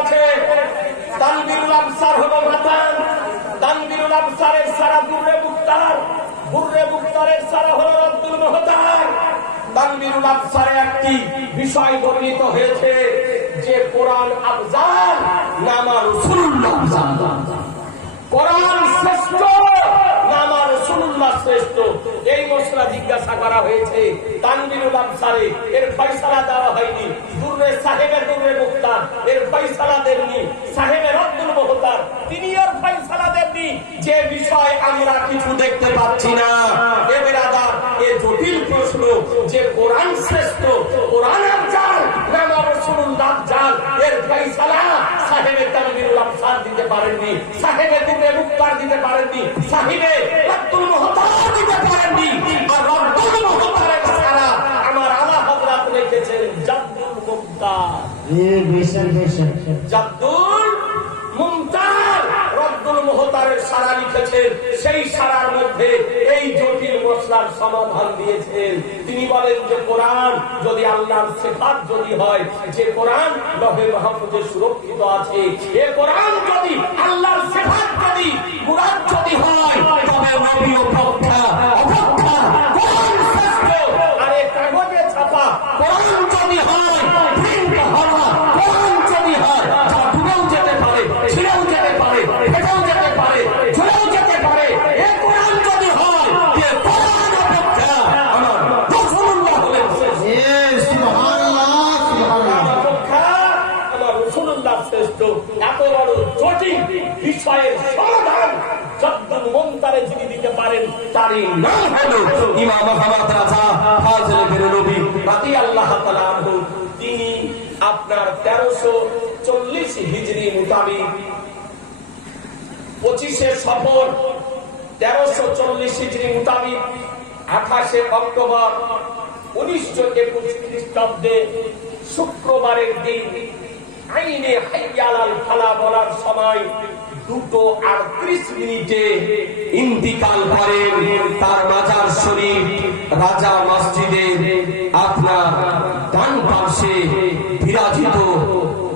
আছে। তানবীরুল আবসার হলো মাতান, তানবীরুল আবসারের সারা দুর্রে মুক্তার, বুর্রে মুক্তারের সারা হলো রদ্দুল মুহতার। তানবীরুল আবসারে একটি বিষয় বর্ণিত হয়েছে যে কোরআন আফজাল নামা রাসূলুল্লাহ আফজাল, কোরআন শ্রেষ্ঠ নামা রাসূলুল্লাহ শ্রেষ্ঠ। এই মশলা জিজ্ঞাসা করা হয়েছে তানবীরুল আবসারে, এর ফয়সালা দেওয়া হয়নি। দুর্রে সাহেবে দুর্রে মুক্তার, এর ফয়সালা দেননি। সাহেবে রদ্দুল মুহতার, তিনি এর ফয়সালা দেননি। যে বিষয় আমরা কিছু দেখতে পাচ্ছি না, এ বেরাদার এ জটিল প্রশ্ন যে কোরআন শ্রেষ্ঠ, কোরআন আফজাল নামা রাসূলুল্লাহ আফজাল, এর ফয়সালা সাহেবে তানবীরুল আবসার দিতে পারেননি, সাহেবে দুর্রে মুক্তার দিতে পারেননি, সাহেবে রদ্দুল মুহতার দিতে পারেননি। আর রদ্দুল মুহতারের সারা আমার আলা হযরত লিখেছেন জাদ্দুল মুমতাজ। জাদ্দুল মুমতাজ রদ্দুল মুহতারের সারা লিখেছেন। সেই সারার মধ্যে এই জটিল মশলার সমাধান দিয়েছেন। তিনি বলেন যে কোরআন যদি আল্লাহর সিফাত যদি হয়, যে কোরআন লৌহে মাহফুজে সুরক্ষিত আছে, এ কোরআন যদি আল্লাহর সিফাত যদি মুরাদ যদি হয়, তবে নবী ও প্রবক্তা অপেক্ষা কোরআন শ্রেষ্ঠ। আর এই কাগজে ছাপা কোরআন যদি হয়, প্রিন্ট হওয়া কোরআন যদি হয়, যা ডুবেও যেতে পারে, ছিঁড়েও যেতে পারে, ফেটেও যেতে পারে, ঝুলেও যেতে পারে, এ কোরআন যদি হয়, এ কোরআন অপেক্ষা আমার রাসূলুল্লাহ হলেন শ্রেষ্ঠ। সুবহানাল্লাহ, সুবহানাল্লাহ, অপেক্ষা আমার রাসূলুল্লাহ শ্রেষ্ঠ। এত বড় জটিল বিষয়ের সমাধান জাদ্দুল মুমতারে যিনি দিতে পারেন, তারই নাম হলো ইমাম মুহাম্মদ রাজা ফাজিল বেরলভী রাদিয়াল্লাহু তাআলা আনহু। তিনি আপনার 1340 হিজরি মোতাবেক 25শে সফর 1340 হিজরি মোতাবেক 28শে অক্টোবর 1921 খ্রিস্টাব্দে শুক্রবারের দিন আইনে হাইয়াল ফালা বলার সময় 2:38 ইন্তিকাল করেন। তার মাজার শরীফ রাজা মসজিদের আপনার ডান পাশে বিরাজিত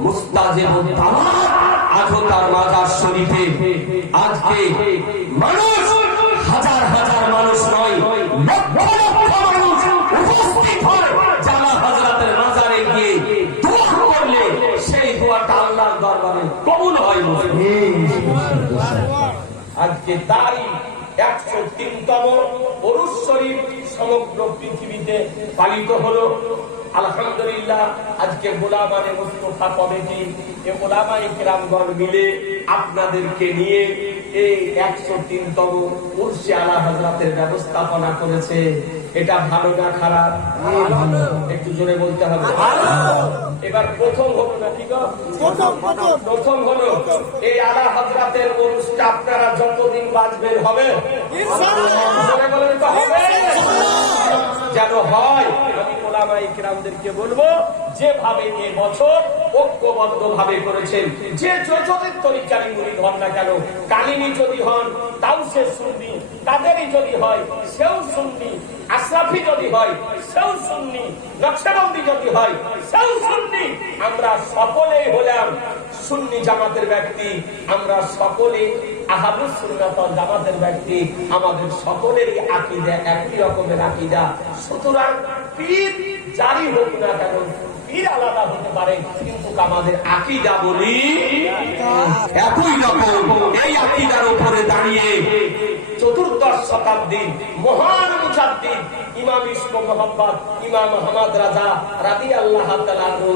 মুস্তাজিবুত তাওয়াব। আজও তার মাজার শরীফে আজকে মানুষ হাজার হাজার মানুষ নয়, লক্ষ লক্ষ মানুষ উপস্থিত হয় জামা হযরতের মাজারে গিয়ে দোয়া করলে সেই দোয়াটা আল্লাহর দরবারে কবুল হয়। আজকে তারই 103তম ওরস শরীফ সমগ্র পৃথিবীতে পালিত হলো। আলহামদুলিল্লাহ, আজকে গোলামানে মুস্তাফা কমিটি এ ওলামায়ে কিরামগণ মিলে আপনাদেরকে নিয়ে এই 103তম উরসে আলা হযরতের ব্যবস্থাপনা করেছে। এটা ভালো না খারাপ? একটু জোরে বলতে হবে। এবার প্রথম হলো নাকি গো? প্রথম হলো এই আলা হযরতের উরসটা আপনারা যতদিন বাঁচবেন হবে ইনশাআল্লাহ, বলেন তো হবে যেন হয়। আমি ওলামায়ে কিরামদেরকে বলবো যেভাবে এ বছর ঐক্যবদ্ধ ভাবে করেছেন, যে যতদিন তরিকারই মুরিদ হন না কেন, কালিমি যদি হন তাও সে সুন্নি, কাদেরই যদি হয় সেও সুন্নি, আশরাফি যদি হয় সেও সুন্নি, নকশবন্দি যদি হয় সেও সুন্নি। আমরা সকলেই হলাম সুন্নি জামাতের ব্যক্তি, আমরা সকলে আহলুস সুন্নাত ওয়াল জামাতের ব্যক্তি। আমাদের সকলেরই আকীদা একই রকমের আকীদা। সুতরাং পীর জারি হোক না কেন, পীর আলাদা হতে পারে, কিন্তু আমাদের আকীদা বলি একই রকম। এই আকীদার উপরে দাঁড়িয়ে 14দশ শতাব্দী মহান মুজাদ্দিদ ইমাম ইশক মোহাম্মদ ইমাম মুহাম্মদ রাজা রাদিয়াল্লাহু তাআলা আনহু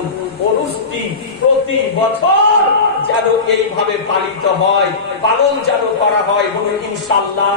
ওরসটি প্রতি বছর যেন এইভাবে পালিত হয়, পালন যেন করা হয়। বলুন ইনশাআল্লাহ।